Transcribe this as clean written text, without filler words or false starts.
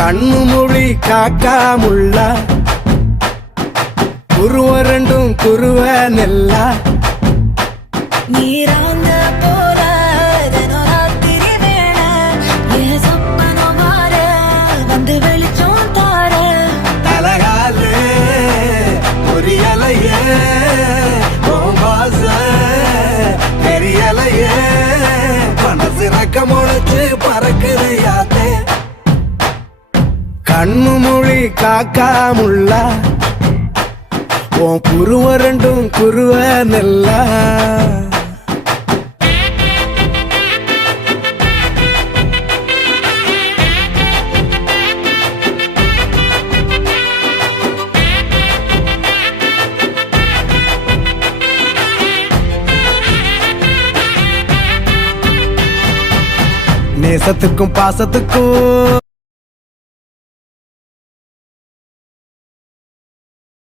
கண்ணு மொழி காக்காமுள்ள குருவ ரெண்டும் குருவ நெல்லா நீராங்க போல தினராத்திரி வேண என் சொப்பனம் மாற வந்து வெளிச்சம் தார தலகாலே பொரியலையே ஓம்பாச பெரியலையே மனசு ரக்க முளைச்சு பறக்குது யாத்தே கண்ணு மொழி காக்காமுள்ள உன் குருவ ரெண்டும் குருவ நெல்லா நேசத்துக்கும் பாசத்துக்கும்